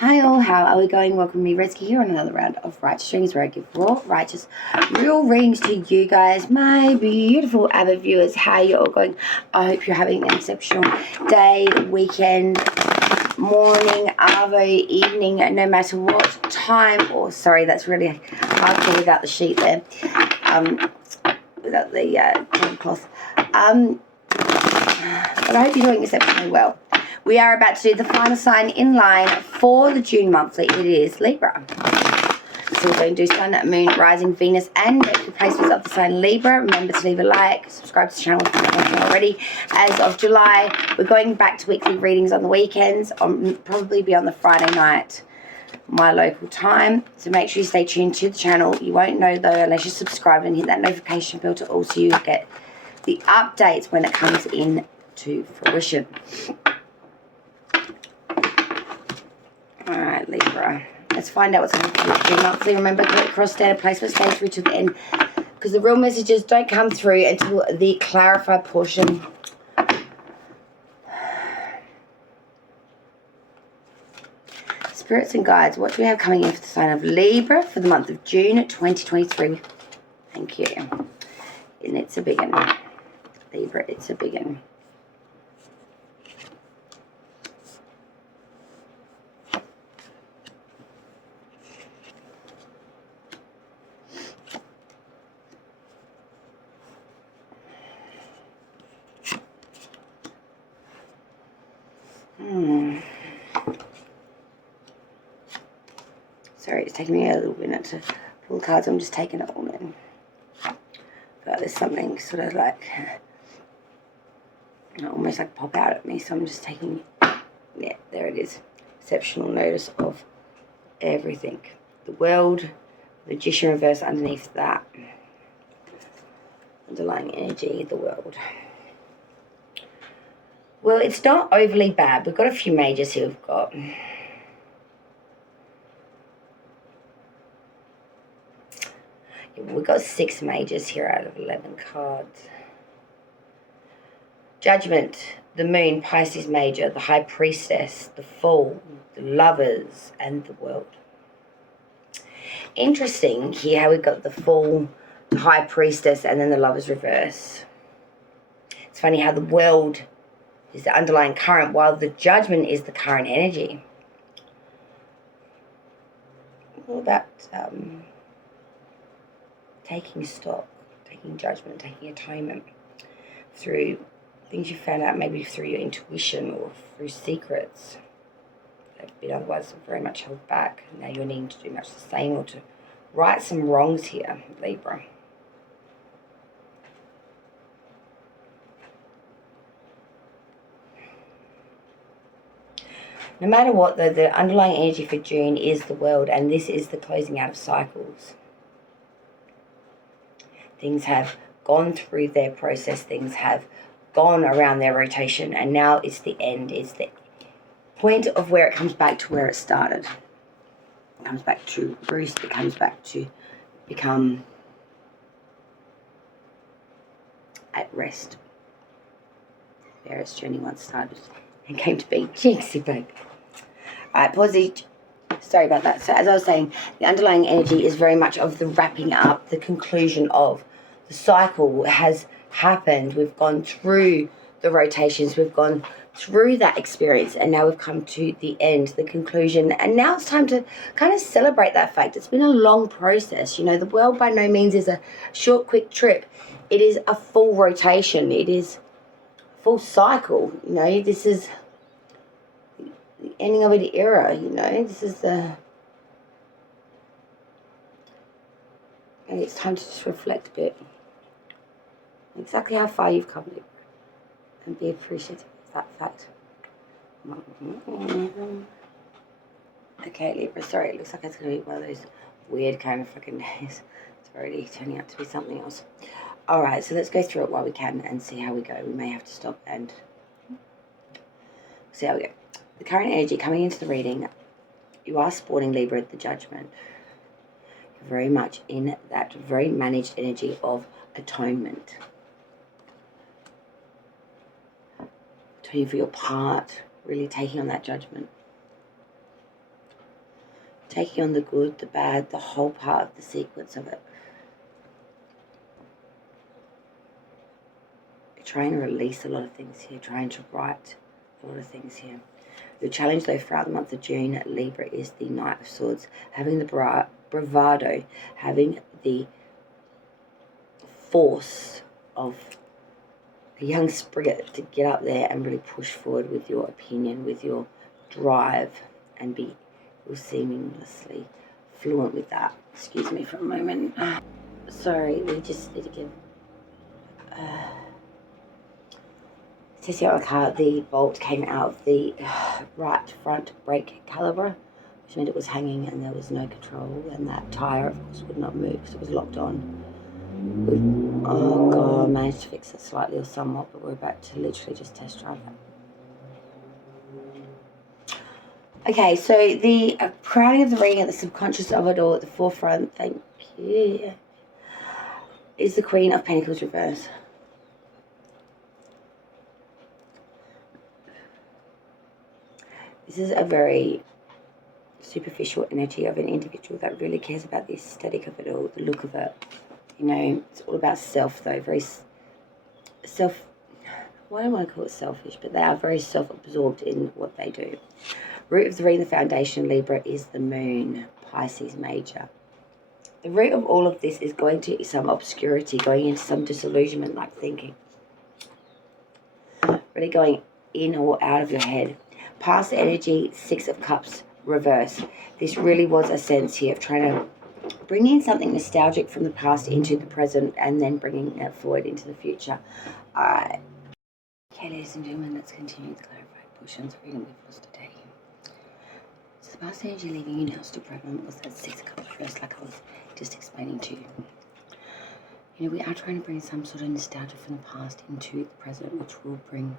Hi all, how are we going? Welcome to me, Reski, here on another round of Righteous Readings, where I give raw, righteous, real readings to you guys, my beautiful avid viewers. How you all going? I hope you're having an exceptional day, weekend, morning, arvo, evening, no matter what time. Or sorry, that's really hard without the sheet there, without the tablecloth. But I hope you're doing exceptionally well. We are about to do the final sign in line for the June monthly. It is Libra. So we're going to do Sun, Moon, Rising, Venus, and the placements of the sign Libra. Remember to leave a like, subscribe to the channel if you haven't already. As of July, we're going back to weekly readings on the weekends, probably be on the Friday night, my local time. So make sure you stay tuned to the channel. You won't know though unless you subscribe and hit that notification bell to also you get the updates when it comes in to fruition. Alright, Libra. Let's find out what's happening with June monthly. Remember, cross standard placement, stay through to the end, because the real messages don't come through until the clarified portion. Spirits and guides, what do we have coming in for the sign of Libra for the month of June 2023? Thank you. And it's a big one. Libra, it's a big one. Sorry, it's taking me a little minute to pull the cards. I'm just taking it all in. But there's something sort of like, almost like pop out at me. So I'm just taking, yeah, there it is. Exceptional notice of everything. The world, the Magician reverse underneath that. Underlying energy, the world. Well, it's not overly bad. We've got a few majors here. We've got we've got 6 majors here out of 11 cards. Judgment, the Moon, Pisces major, the High Priestess, the Fool, the Lovers, and the World. Interesting here how we've got the Fool, the High Priestess, and then the Lovers reverse. It's funny how the World is the underlying current, while the Judgment is the current energy. All about taking stock, taking judgment, taking atonement through things you found out, maybe through your intuition or through secrets that have been otherwise very much held back. Now you're needing to do much the same, or to right some wrongs here, Libra. No matter what, though, the underlying energy for June is the World, and this is the closing out of cycles. Things have gone through their process, things have gone around their rotation, and now it's the end. It's the point of where it comes back to where it started. It comes back to roost, it comes back to become at rest. There its journey once started and came to be. Jinxie bug. Alright, pause each. Sorry about that. So as I was saying, the underlying energy is very much of the wrapping up, the conclusion of the cycle has happened. We've gone through the rotations, we've gone through that experience, and now we've come to the end, the conclusion, and now it's time to kind of celebrate that fact. It's been a long process. You know, the world by no means is a short, quick trip. It is a full rotation. It is a full cycle. You know, this is the ending of an era. You know, this is the, and it's time to just reflect a bit exactly how far you've come, and be appreciative of that fact. Okay, Libra, sorry, it looks like it's going to be one of those weird kind of fucking days. It's already turning out to be something else. Alright, so let's go through it while we can and see how we go. We may have to stop and see how we go. The current energy coming into the reading, you are sporting Libra at the Judgment. You're very much in that very managed energy of atonement. For your part, really taking on that judgment. taking on the good, the bad, the whole part of the sequence of it. You're trying to release a lot of things here, trying to write a lot of things here. Your challenge, though, throughout the month of June, Libra, is the Knight of Swords. Having the bravado, having the force of a young spirit to get up there and really push forward with your opinion, with your drive, and be seamlessly fluent with that. Excuse me for a moment. Sorry, we just need to give... Testing out the card, the bolt came out of the right front brake caliber, which meant it was hanging and there was no control, and that tyre, of course, would not move because it was locked on. Oh God, managed to fix it slightly or somewhat, but we're about to literally just test drive it. Okay, so the crowning of the ring at the subconscious of it all at the forefront, thank you, is the Queen of Pentacles reverse. This is a very superficial energy of an individual that really cares about the aesthetic of it all, the look of it. You know, it's all about self, though. Very self... Well, I don't want to call it selfish, but they are very self-absorbed in what they do. Root of the ring, the foundation, Libra, is the moon, Pisces major. The root of all of this is going to some obscurity, going into some disillusionment-like thinking. Really going in or out of your head. Past energy, Six of Cups, reverse. This really was a sense here of trying to bring in something nostalgic from the past into the present and then bringing it forward into the future. Okay, ladies and gentlemen, let's continue the clarified portions reading we've lost today. So the past energy leaving you now still prevalent was that Six of Cups reverse, like I was just explaining to you. You know, we are trying to bring some sort of nostalgia from the past into the present, which will bring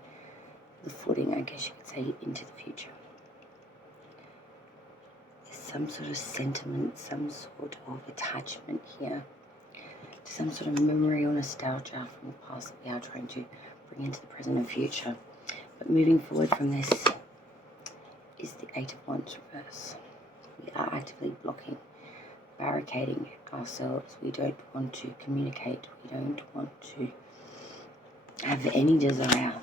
the footing, I guess you could say, into the future. There's some sort of sentiment, some sort of attachment here to some sort of memory or nostalgia from the past that we are trying to bring into the present and future. But moving forward from this is the Eight of Wands reverse. We are actively blocking, barricading ourselves. We don't want to communicate. We don't want to have any desire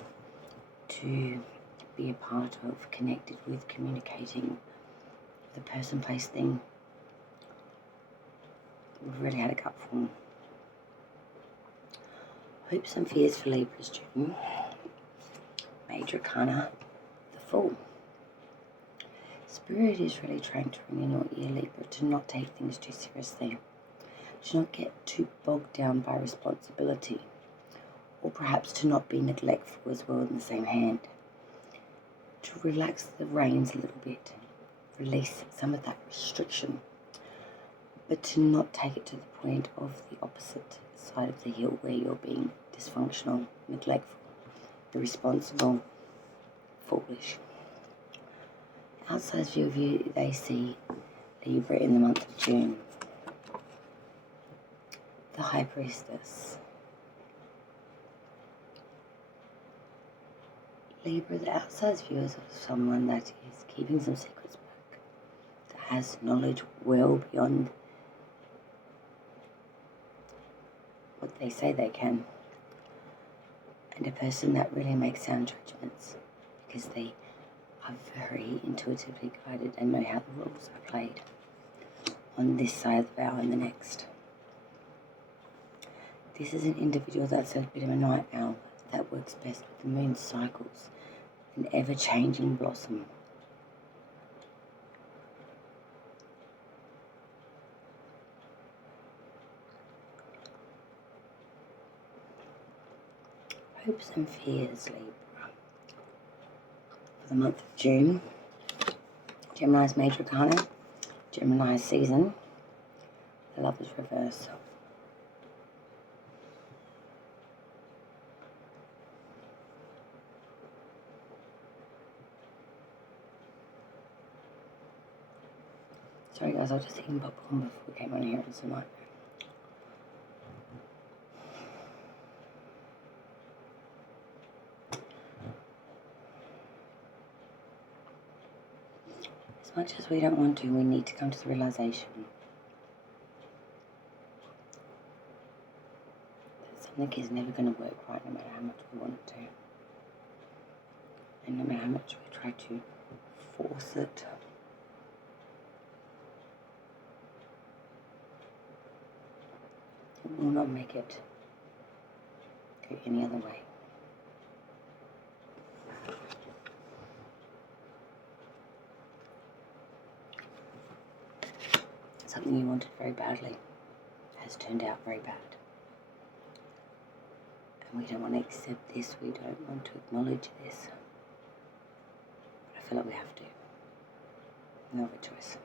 to be a part of, connected with, communicating the person, place, thing. We've really had a gut form. Hopes and fears for Libra's June. Major Arcana, the Fool. Spirit is really trying to ring in your ear, Libra, to not take things too seriously. To not get too bogged down by responsibility. Or perhaps to not be neglectful as well in the same hand. To relax the reins a little bit. Release some of that restriction. But to not take it to the point of the opposite side of the hill where you're being dysfunctional, neglectful, irresponsible, foolish. Outside's view of you, they see Libra in the month of June. The High Priestess. Libra, the outside's view is of someone that is keeping some secrets back, that has knowledge well beyond what they say they can, and a person that really makes sound judgments because they are very intuitively guided and know how the rules are played on this side of the vow and the next. This is an individual that's a bit of a night owl that works best with the moon's cycles, an ever-changing blossom. Hopes and fears, Libra. For the month of June, Gemini's Major Arcana, Gemini's season, the Lover's reverse. Sorry guys, I was just eating popcorn before we came on here. It was a nightmare. As much much as we don't want to, we need to come to the realization that something is never going to work right no matter how much we want it to. And no matter how much we try to force it. It will not make it go any other way. Something you wanted very badly has turned out very bad. And we don't want to accept this, we don't want to acknowledge this. But I feel like we have to. No other choice.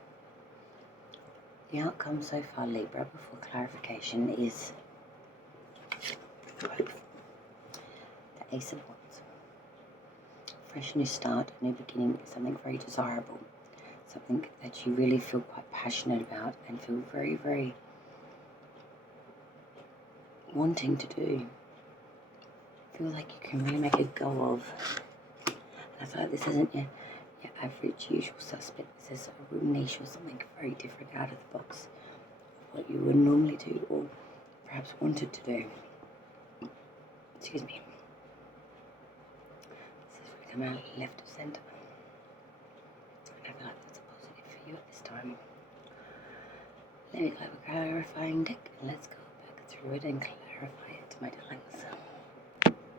The outcome so far, Libra, before clarification, is hope. The Ace of Wands. Fresh new start, a new beginning, something very desirable. Something that you really feel quite passionate about and feel very, very wanting to do. Feel like you can really make a go of. And I feel like this isn't your average, usual suspect. This is a real niche or something very different out of the box. What you would normally do or perhaps wanted to do. Excuse me. This is we come out left of centre. And I feel like that's a positive for you at this time. Let me go with a clarifying deck and let's go back through it and clarify it, my darlings.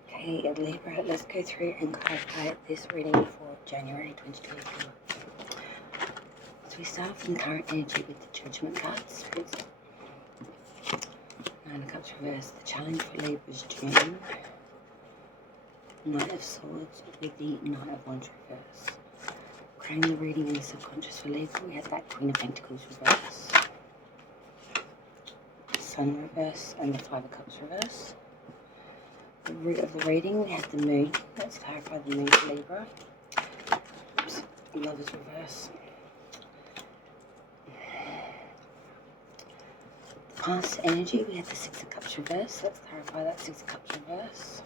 Okay, Libra, let's go through and clarify this reading for January 2024. So we start off in the current energy with the Judgment cards. Nine of Cups reverse. The challenge for Libra's June. Knight of Swords with the Knight of Wands reverse. Crowning the reading in the subconscious for Libra, we have that Queen of Pentacles reverse. Sun reverse and the Five of Cups reverse. The root of the reading, we have the Moon. Let's clarify the Moon for Libra. Oops, Lovers reverse. The past energy, we have the Six of Cups reverse. Let's clarify that Six of Cups reverse.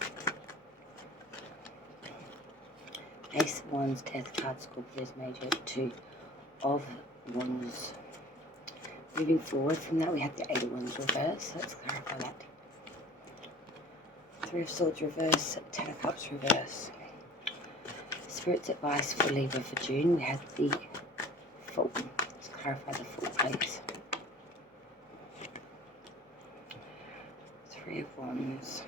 Ace of Wands, Death card, Scorpio's Major, Two of Wands. Moving forward from that, we have the Eight of Wands reverse. Let's clarify that. Three of Swords reverse, Ten of Cups reverse. Spirit's advice for Libra for June, we have the Fool. Let's clarify the Fool, please. Three of Wands,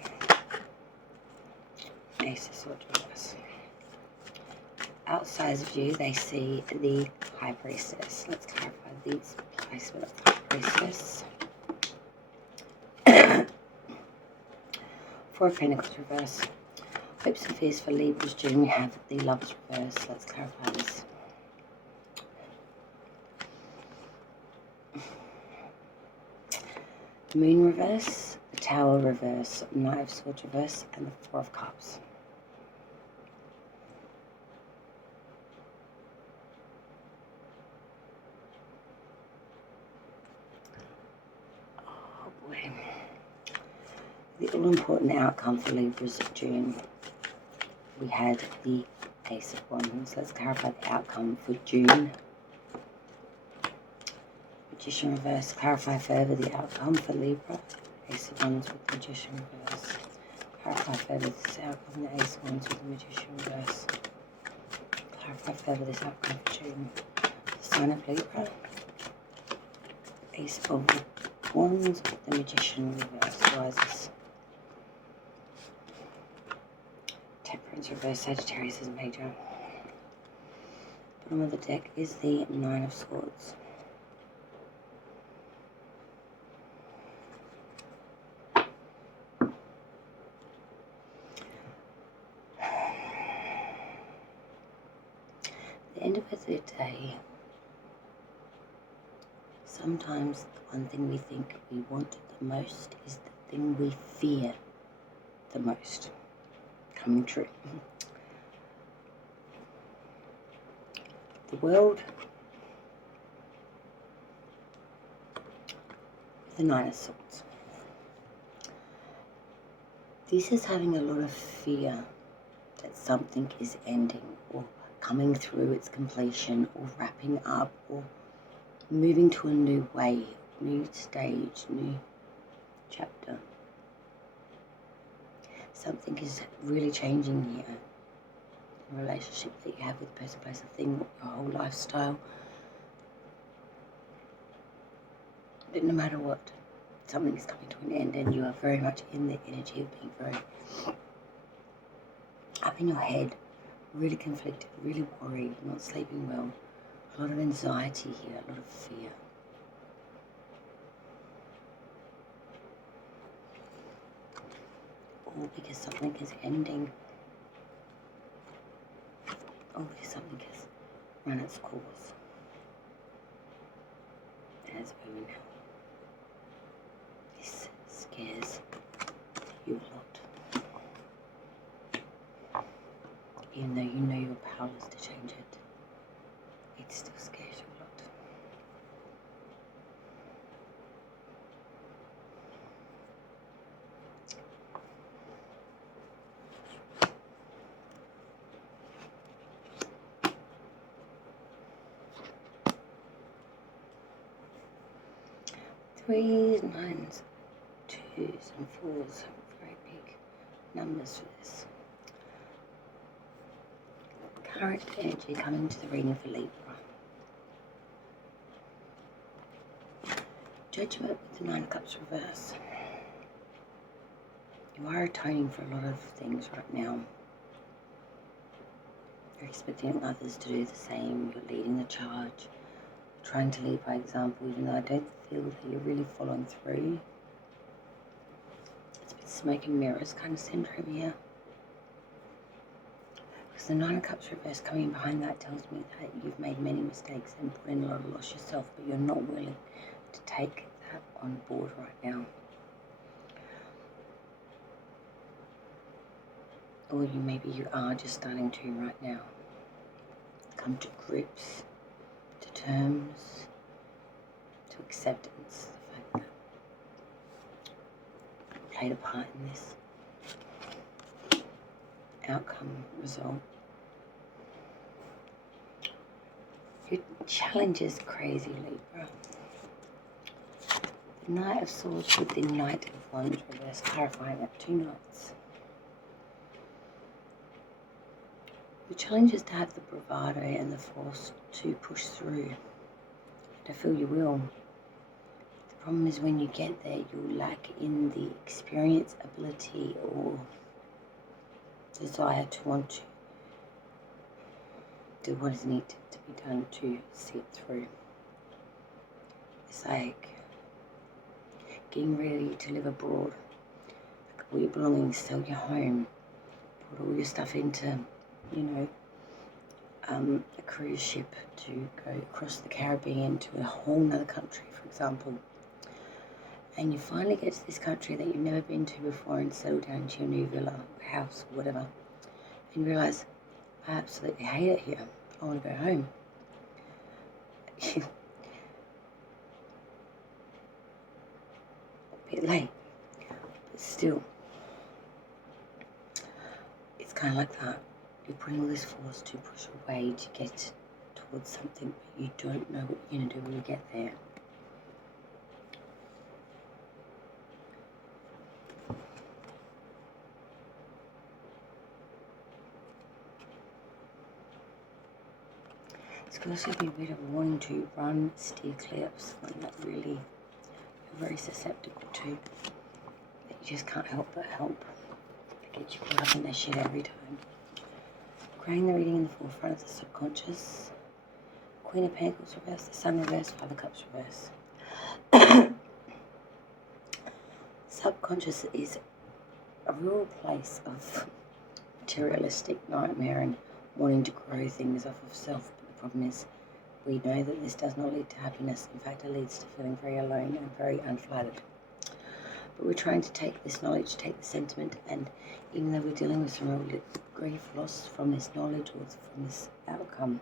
Ace of Swords reverse. Outside of you, they see the High Priestess. Let's clarify these placement of the High Priestess. Four of Pentacles reverse. Hopes and fears for Libra's June. We have the Lovers reverse. Let's clarify this. Moon reverse, the Tower reverse, Knight of Swords reverse, and the Four of Cups. Oh boy. The all-important outcome for Libra's June. We had the Ace of Wands. Let's clarify the outcome for June. Magician reverse. Clarify further the outcome for Libra. Ace of Wands with the Magician reverse. Clarify further this outcome. The Ace of Wands with the Magician reverse. Clarify further this outcome for June. The sign of Libra. Ace of Wands with the Magician reverse. Rises. Temperance reverse, Sagittarius is major. Bottom of the deck is the Nine of Swords. At the end of the day, sometimes the one thing we think we want the most is the thing we fear the most coming true. The world with the Nine of Swords. This is having a lot of fear that something is ending or coming through its completion, or wrapping up, or moving to a new way, new stage, new chapter. Something is really changing here. A relationship that you have with a person, place, a thing, your whole lifestyle. But no matter what, something is coming to an end, and you are very much in the energy of being very up in your head, really conflicted, really worried, not sleeping well, a lot of anxiety here, a lot of fear. All because something is ending. All because something has run its course. And it's over now. This scares you a lot. Even though you know you're powerless to change it, it still scares you a lot. Threes, nines, twos and fours are very big numbers for this. Current energy coming to the reading for Libra. Judgment with the 9 of Cups reverse. You are atoning for a lot of things right now. You're expecting others to do the same. You're leading the charge. Trying to lead by example, even though I don't feel that you're really following through. It's a bit smoke and mirrors kind of syndrome here. Because the 9 of Cups reverse coming behind that tells me that you've made many mistakes and put in a lot of loss yourself, but you're not willing to take that on board right now. Or maybe you are just starting to right now come to grips, to terms, to acceptance, the fact that you played a part in this outcome, result. Your challenge is crazy, Libra. The Knight of Swords with the Knight of Wands reverse, clarifying that 2 knights. Your challenge is to have the bravado and the force to push through. And I feel you will. The problem is when you get there, you'll lack in the experience, ability, or desire to want to do what is needed to be done to see it through. It's like getting ready to live abroad. Like all your belongings, sell your home, put all your stuff into, a cruise ship to go across the Caribbean to a whole nother country, for example. And you finally get to this country that you've never been to before and settle down to your new villa or house or whatever. And you realise, I absolutely hate it here. I want to go home. A bit late, but still, it's kind of like that. You're putting all this force to push away to get towards something, but you don't know what you're going to do when you get there. This could also be a bit of a warning to run, steer clear of something that really you're very susceptible to, that you just can't help but help. That gets you caught up in their shit every time. Growing the reading in the forefront of the subconscious. Queen of Pentacles reverse, the Sun reverse, 5 of Cups reverse. Subconscious is a real place of materialistic nightmare and wanting to grow things off of self. But the problem is, we know that this does not lead to happiness. In fact, it leads to feeling very alone and very unflattered. But we're trying to take this knowledge, take the sentiment, and even though we're dealing with some real grief, loss from this knowledge or from this outcome,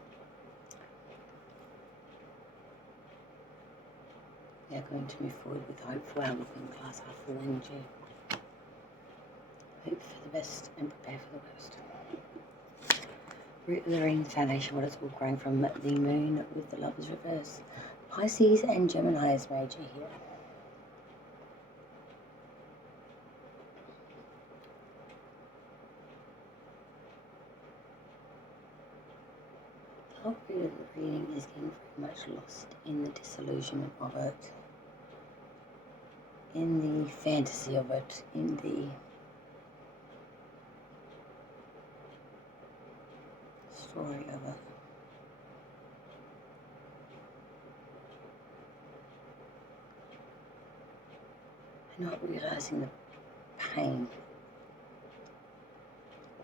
we are going to move forward with hopeful outlook and glass half full energy. Hope for the best and prepare for the worst. Root of the ring, the foundation, what it's all growing from the moon with the Lovers reverse. Pisces and Gemini is major here. The whole root of the reading is getting very much lost in the disillusionment of it, in the fantasy of it, in the story of it. And not realizing the pain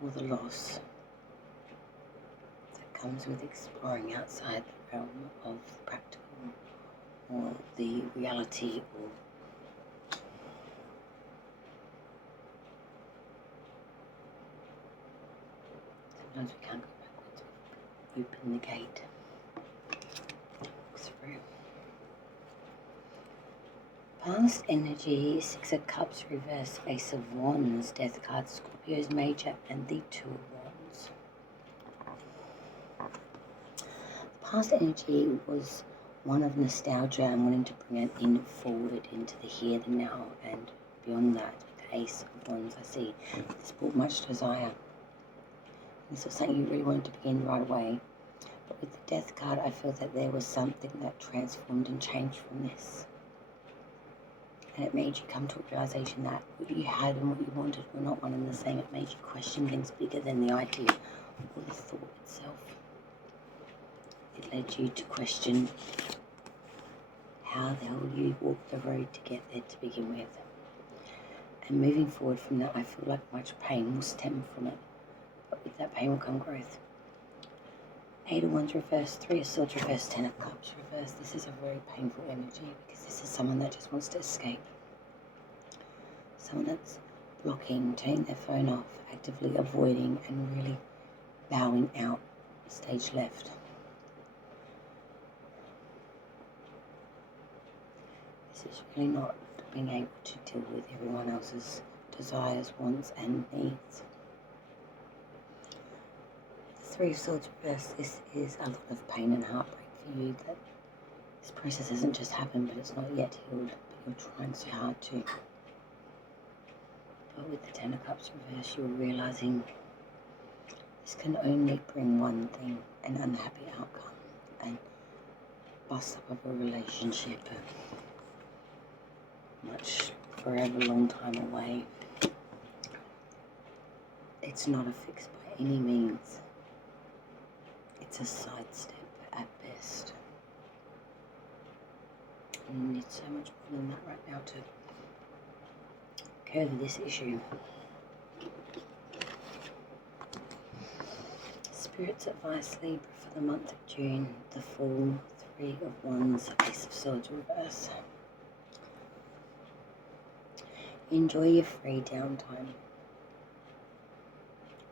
or the loss that comes with exploring outside the realm of the practical or the reality, or sometimes we can't go backwards. Open the gate, walk through. Past energy, Six of Cups reverse, Ace of Wands, Death card, Scorpio's major, and the Two of Wands. Past energy was one of nostalgia and wanting to bring it in forward into the here, the now, and beyond that, with the Ace of Wands, I see this brought much desire. This was something you really wanted to begin right away. But with the Death card, I feel that there was something that transformed and changed from this. And it made you come to a realization that what you had and what you wanted were not one and the same. It made you question things bigger than the idea or the thought itself. It led you to question how the hell you walked the road to get there to begin with. And moving forward from that, I feel like much pain will stem from it. But with that pain will come growth. Eight of Wands reverse, Three of Swords reverse, Ten of Cups reverse. This is a very painful energy because this is someone that just wants to escape. Someone that's blocking, turning their phone off, actively avoiding and really bowing out. Stage left. This is really not being able to deal with everyone else's desires, wants and needs. Three of Swords reverse, this is a lot of pain and heartbreak for you, that this process hasn't just happened, but it's not yet healed, but you're trying so hard to. But with the Ten of Cups reverse, you're realizing this can only bring one thing, an unhappy outcome, and bust up of a relationship, much forever long time away. It's not a fix by any means. It's a sidestep at best. And you need so much more than that right now to get over this issue. Spirit's advice, Libra, for the month of June, the Fool, Three of Wands, Ace of Swords reverse. Enjoy your free downtime.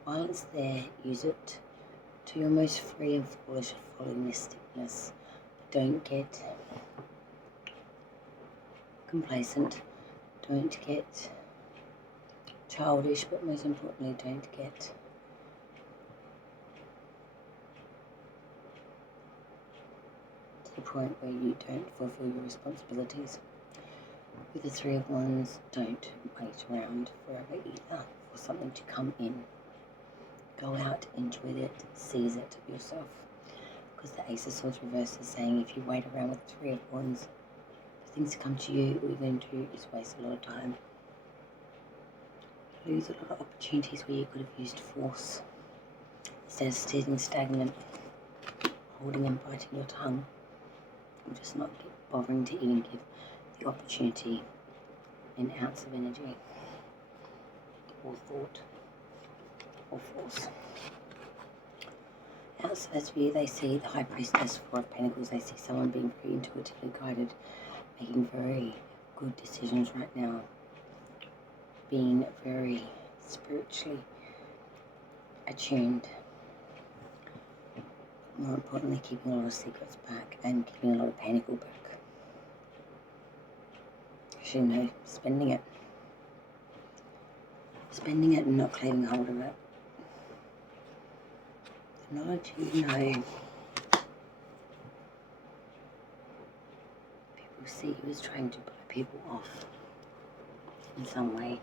While it's there, use it to your most free and foolish fallingisticness. Don't get complacent. Don't get childish, but most importantly, don't get to the point where you don't fulfill your responsibilities. With the Three of Wands, don't wait around forever either for something to come in. Go out, enjoy it, seize it yourself. Because the Ace of Swords reverse is saying if you wait around with the Three of Wands, for things to come to you, all you're going to do is waste a lot of time. Lose a lot of opportunities where you could have used force. Instead of sitting stagnant, holding and biting your tongue, or just not bothering to even give the opportunity an ounce of energy, or thought, or force. Outside view, they see the High Priestess, Four of Pentacles. They see someone being very intuitively guided, making very good decisions right now, being very spiritually attuned. More importantly, keeping a lot of secrets back and keeping a lot of panicle back. Actually, no, spending it. Spending it and not claiming hold of it. Acknowledge you know. People see you as trying to put people off in some way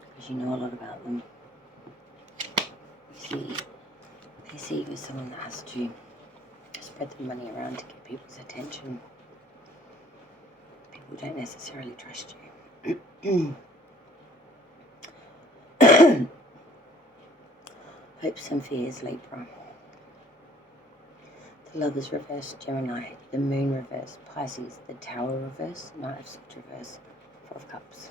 because you know a lot about them. They see you as someone that has to spread the money around to get people's attention. People don't necessarily trust you. Hopes and fears, Libra. The Lovers reverse, Gemini. The Moon reverse, Pisces. The Tower reverse, Knight of Swords reverse, Four of Cups.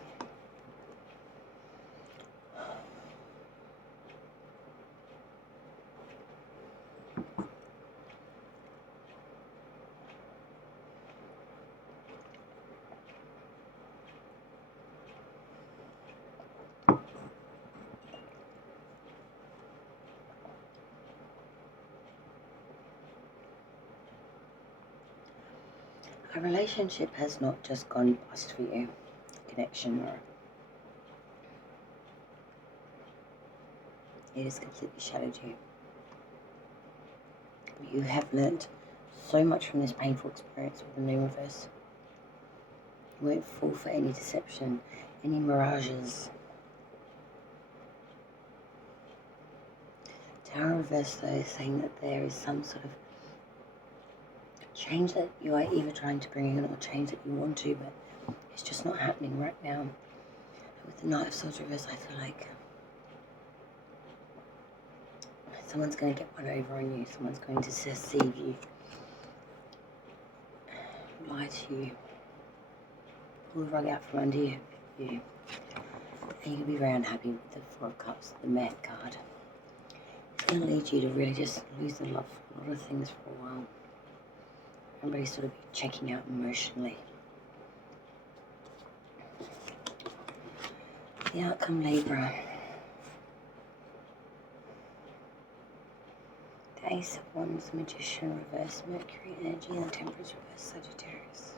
A relationship has not just gone bust for you, connection, or it has completely shattered you. But you have learnt so much from this painful experience with the Moon reverse. You won't fall for any deception, any mirages. Tower reverse though is saying that there is some sort of change that you are either trying to bring in or change that you want to, but it's just not happening right now. And with the Knight of Swords reverse, I feel like someone's going to get one over on you. Someone's going to deceive you, lie to you, pull the rug out from under you. And you'll be very unhappy with the Four of Cups, the Mad card. It's going to lead you to really just lose the love for a lot of things for a while. And really sort of be checking out emotionally. The outcome, Libra. The Ace of Wands, Magician reverse, Mercury energy, and the Temperance reverse, Sagittarius.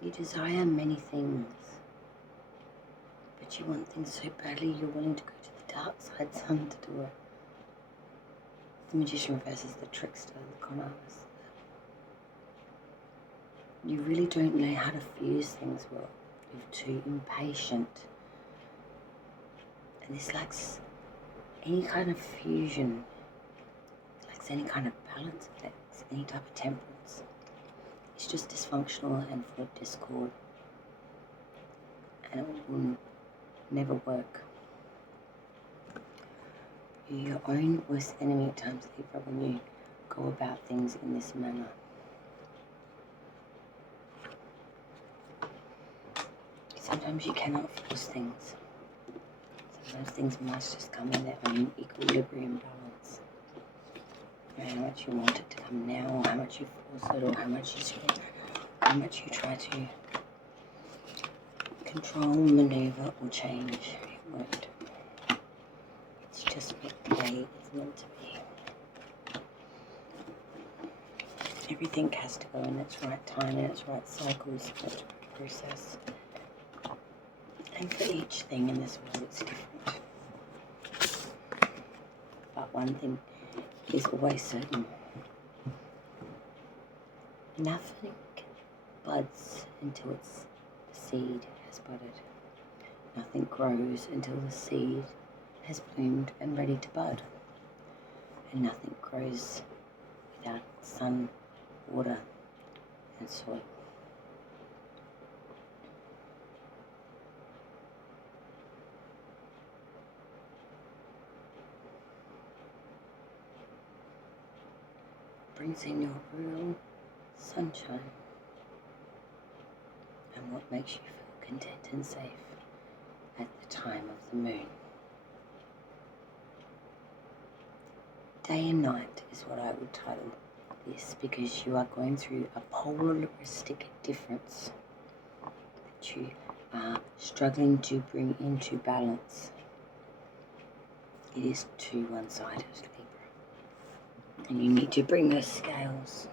You desire many things, but you want things so badly you're willing to go to the dark side sun to do it. The Magician reverse is the trickster, the con artist. You really don't know how to fuse things well. You're too impatient. And this lacks any kind of fusion. It lacks any kind of balance. It lacks any type of temperance. It's just dysfunctional and full of discord. And it will never work. You're your own worst enemy at times, Libra, when you go about things in this manner. Sometimes you cannot force things. Sometimes things must just come in their own equilibrium balance. How much you want it to come now, or how much you force it, or how much you try to control, maneuver, or change. It won't. It's just what the way it's meant to be. Everything has to go in its right time, in its right cycles, in its right process. And for each thing in this world, it's different. But one thing is always certain. Nothing buds until its seed has budded. Nothing grows until the seed has bloomed and ready to bud. And nothing grows without sun, water, and soil. Brings in your real sunshine and what makes you feel content and safe at the time of the moon. Day and night is what I would title this, because you are going through a polaristic difference that you are struggling to bring into balance. It is too one-sided, Libra. And you need to bring those scales,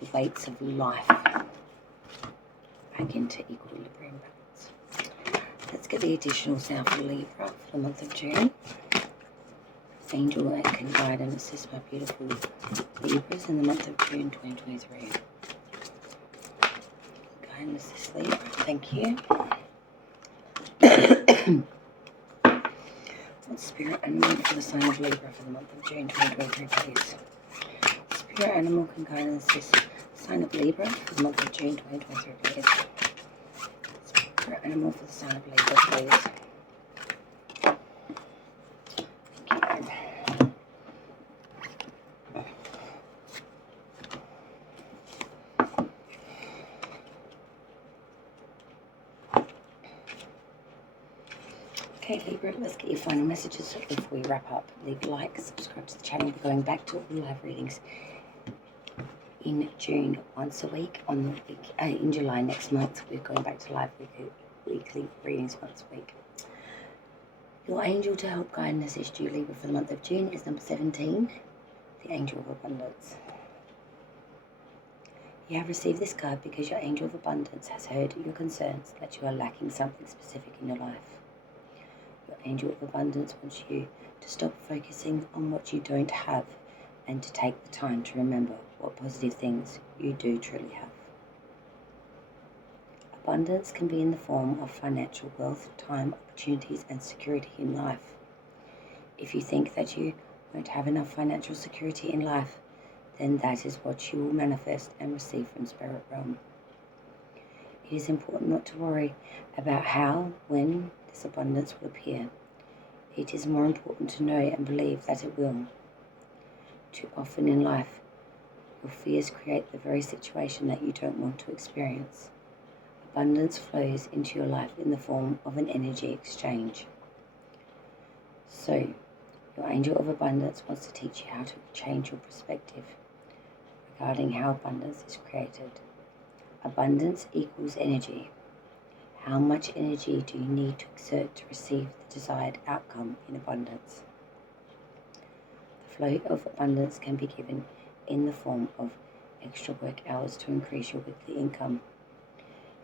the weights of life, back into equilibrium balance. get the additional sound for Libra for the month of June. Angel can guide and assist my beautiful Libras in the month of June 2023. Guide and assist Libra. Thank you. What spirit animal for the sign of Libra for the month of June 2023, please? Spirit animal can guide and assist the sign of Libra for the month of June 2023, please. Spirit animal for the sign of Libra, please. Okay, Libra, let's get your final messages before we wrap up. Leave a like, subscribe to the channel. We're going back to all the live readings in June once a week. In July next month, we're going back to live weekly readings once a week. Your angel to help guide and assist you, Libra, for the month of June is number 17, the Angel of Abundance. You have received this card because your Angel of Abundance has heard your concerns that you are lacking something specific in your life. Your Angel of Abundance wants you to stop focusing on what you don't have and to take the time to remember what positive things you do truly have. Abundance can be in the form of financial wealth, time, opportunities, and security in life. If you think that you won't have enough financial security in life, then that is what you will manifest and receive from Spirit Realm. It is important not to worry about how, when this abundance will appear. It is more important to know and believe that it will. Too often in life, your fears create the very situation that you don't want to experience. Abundance flows into your life in the form of an energy exchange. So, your Angel of Abundance wants to teach you how to change your perspective regarding how abundance is created. Abundance equals energy. How much energy do you need to exert to receive the desired outcome in abundance? The flow of abundance can be given in the form of extra work hours to increase your weekly income.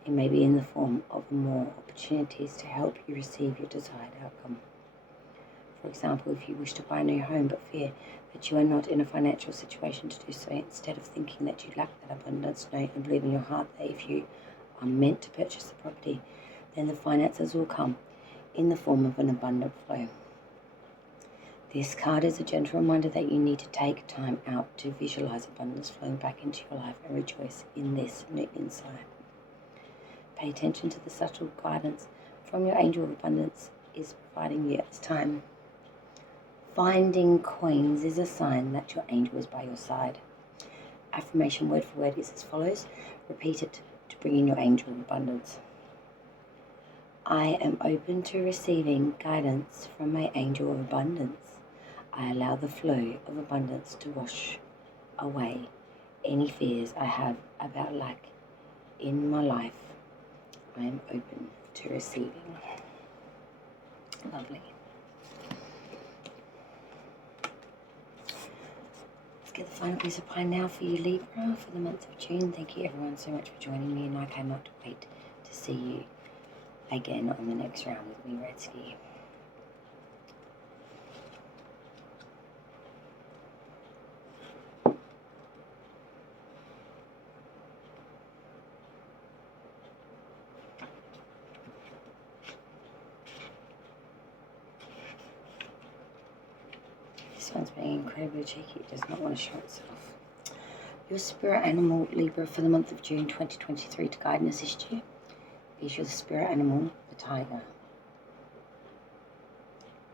It may be in the form of more opportunities to help you receive your desired outcome. For example, if you wish to buy a new home but fear that you are not in a financial situation to do so, instead of thinking that you lack that abundance, know and believe in your heart that if you are meant to purchase the property, then the finances will come in the form of an abundant flow. This card is a gentle reminder that you need to take time out to visualize abundance flowing back into your life and rejoice in this new insight. Pay attention to the subtle guidance from your Angel of Abundance is providing you at this time. Finding coins is a sign that your angel is by your side. Affirmation word for word is as follows. Repeat it to bring in your Angel of Abundance. I am open to receiving guidance from my Angel of Abundance. I allow the flow of abundance to wash away any fears I have about lack in my life. I am open to receiving. Lovely. Let's get the final piece of pie now for you, Libra, for the month of June. Thank you everyone so much for joining me, and I cannot wait to see you again on the next round with me, Redski. This one's being incredibly cheeky. It does not want to show itself. Your spirit animal, Libra, for the month of June 2023 to guide and assist you is your spirit animal, the tiger.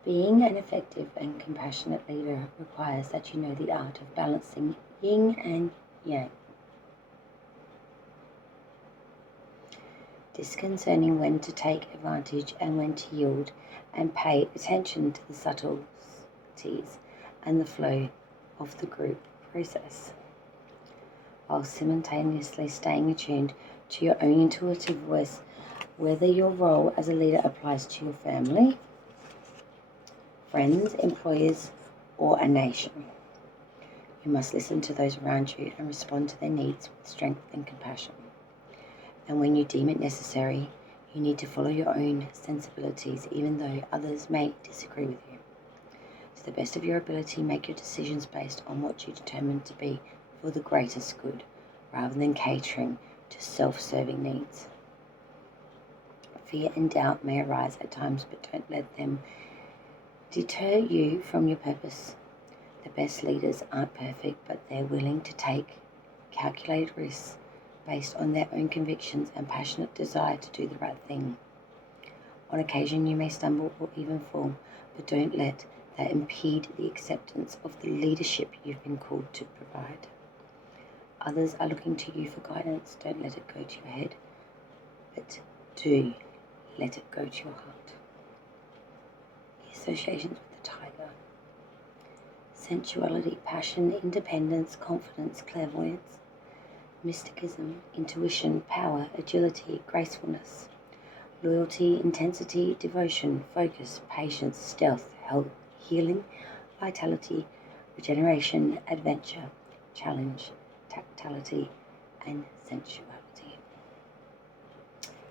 Being an effective and compassionate leader requires that you know the art of balancing yin and yang. Discerning when to take advantage and when to yield, and pay attention to the subtleties and the flow of the group process, while simultaneously staying attuned to your own intuitive voice, whether your role as a leader applies to your family, friends, employers, or a nation. You must listen to those around you and respond to their needs with strength and compassion. And when you deem it necessary, You need to follow your own sensibilities, even though others may disagree with you. To the best of your ability, make your decisions based on what you determine to be for the greatest good, rather than catering to self-serving needs. Fear and doubt may arise at times, but don't let them deter you from your purpose. The best leaders aren't perfect, but they're willing to take calculated risks based on their own convictions and passionate desire to do the right thing. On occasion you may stumble or even fall, but don't let that impede the acceptance of the leadership you've been called to provide. Others are looking to you for guidance. Don't let it go to your head, but do let it go to your heart. The associations with the tiger: sensuality, passion, independence, confidence, clairvoyance, mysticism, intuition, power, agility, gracefulness, loyalty, intensity, devotion, focus, patience, stealth, health, healing, vitality, regeneration, adventure, challenge, tactility, and sensuality.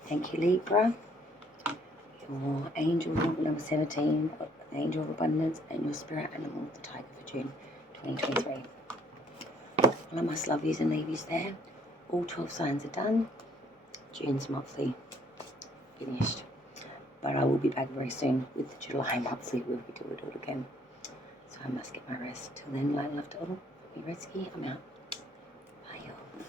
Thank you, Libra. Your angel number 17, the angel of abundance, and your spirit animal, the tiger, for June 2023. Well, I must love yous and leave yous there. All 12 signs are done. June's monthly finished. But I will be back very soon with the July monthly where we do it all again. So I must get my rest. Till then, light and love to all. Be risky. I'm out. Bye, y'all.